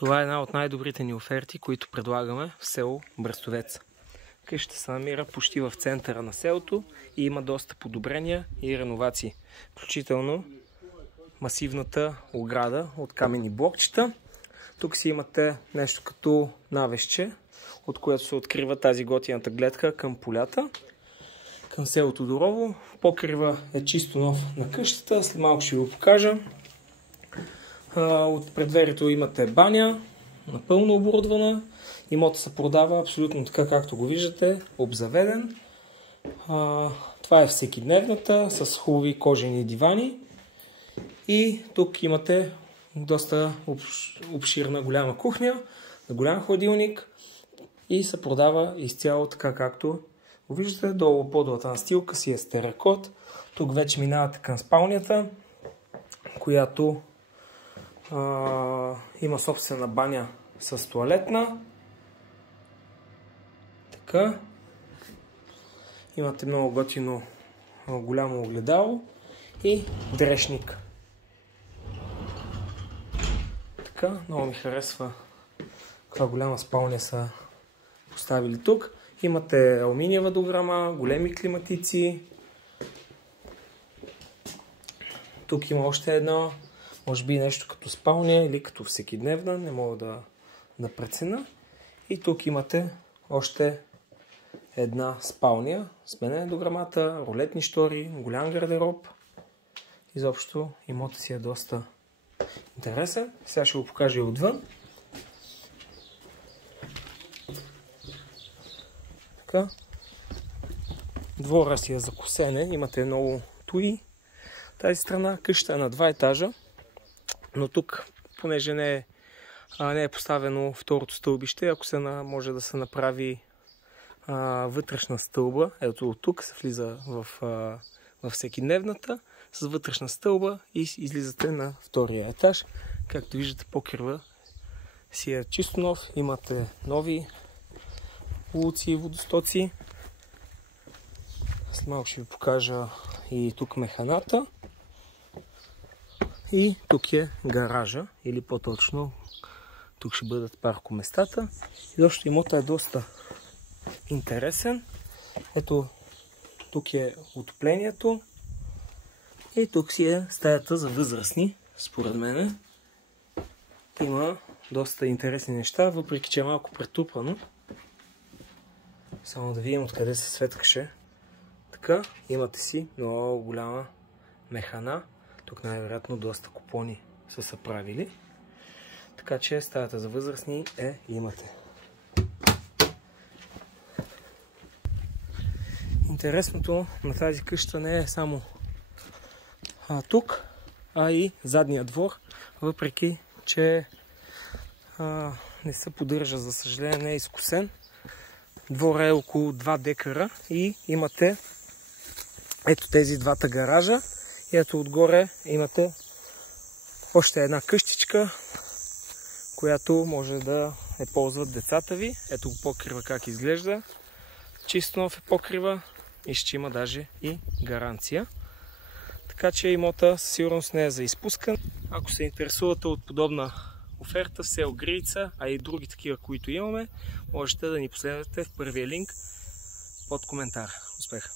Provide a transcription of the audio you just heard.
Това е една от най-добрите ни оферти, които предлагаме в село Брестовец. Къщата се намира почти в центъра на селото и има доста подобрения и реновации. Включително масивната ограда от каменни блокчета. Тук си имате нещо като навесче, от което се открива тази готината гледка към полята, към селото Дорово. Покрива е чисто нов на къщата, след малко ще ви го покажа. От предверието имате баня, напълно оборудвана. Имота се продава абсолютно така, както го виждате, обзаведен. Това е всекидневната, с хубави кожени дивани. И тук имате доста обширна голяма кухня, голям хладилник и се продава изцяло така, както го виждате. Долу подлата настилка си е с теракот. Тук вече минавате към спалнята, която има собствена баня с тоалетна. Така. Имате много готино голямо огледало и дрешник. Така, много ми харесва каква голяма спалня са поставили тук. Имате алуминиева дограма, големи климатици. Тук има още една, може би нещо като спалня или като всекидневна, не мога да преценя. И тук имате още една спалня, сменена дограмата, ролетни штори, голям гардероб. Изобщо имота си е доста интересен. Сега ще го покажа и отвън. Така. Двора си е за косене, имате много туи. Тази страна къща е на 2 етажа, но тук, понеже не е поставено второто стълбище, ако може да се направи вътрешна стълба, ето от тук се влиза в всекидневната, с вътрешна стълба и излизате на втория етаж. Както виждате, покрива си е чисто нов, имате нови улици и водостоци. След малко ще ви покажа и тук механата. И тук е гаража, или по-точно тук ще бъдат паркоместата. И защото имота е доста интересен. Ето, тук е отоплението. И тук си е стаята за възрастни, според мен. Има доста интересни неща, въпреки че е малко претупано. Само да видим откъде се светкаше. Така, имате си много голяма механа. Тук най-вероятно доста купони са се правили. Така че стаята за възрастни имате. Интересното на тази къща не е само тук, а и задния двор, въпреки че не се поддържа, за съжаление, не е изкосен. Двора е около 2 декара и имате ето тези двата гаража и ето отгоре имате още една къщичка, която може да ползват децата ви. Ето го покрива как изглежда. Чисто нов е покрива и ще има даже и гаранция. Така че имота със сигурност не е за изпускан. Ако се интересувате от подобна оферта в село Гривица, а и други такива, които имаме, можете да ни последвате в първия линк под коментар. Успех!